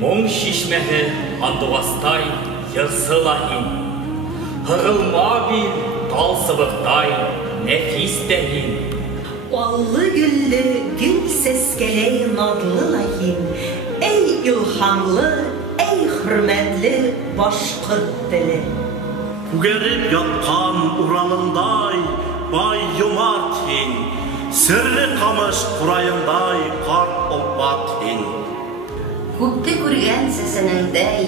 Моң шишмәһе андуастай йырсылаһин. Һығылма бил талсыбыҡтай нәфис тәһин. Аллы гөлле гөл сәскәләй наҙлылаһин. Эй илһамлы, эй хөрмәтле башҡорт теле. Күгәреп ятҡан урамындай бай йомарт һин. Серле ҡамыш ҡурайындай ҡарт олпат һин. Күпте күргән сәсәнәңдәй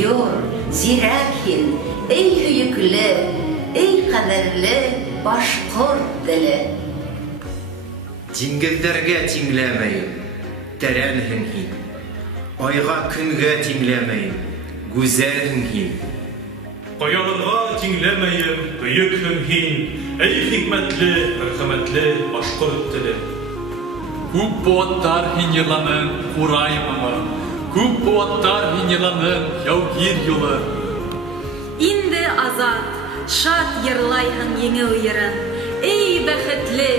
йор, зирәк һин. Эй һөйөклө, эй ҡәҙерле башҡорт теле. Диңгеҙҙәргә тиңләмәйем, тәрәнһең һин. Айға көнгә тиңләмәйем, гүзәлһең һин. Ҡаяларға тиңләмәйем, бөйөкһең һин. Эй хикмәтле, мәрхәмәтле башҡорт теле. Күп быуаттар һин йырланың ҡурай моңо. Күп быуаттар һин йырланың яугир юлы. Инде азат, шат йырлайһың еңеү йырын. Эй бәхетле,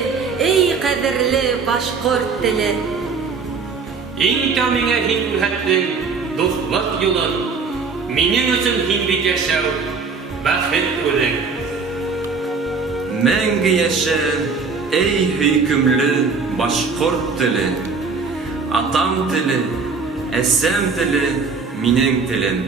эй ҡәҙерле башҡорт теле. Иң тәүмиңә һин күрһәттең дуҫлыҡ юлын. Минең өсөн һин бит йәшәү, бәхет үҙең. Мәңге йәшә, эй һөйкөмлө башҡорт теле. Атам теле, әсәм теле, минең телем.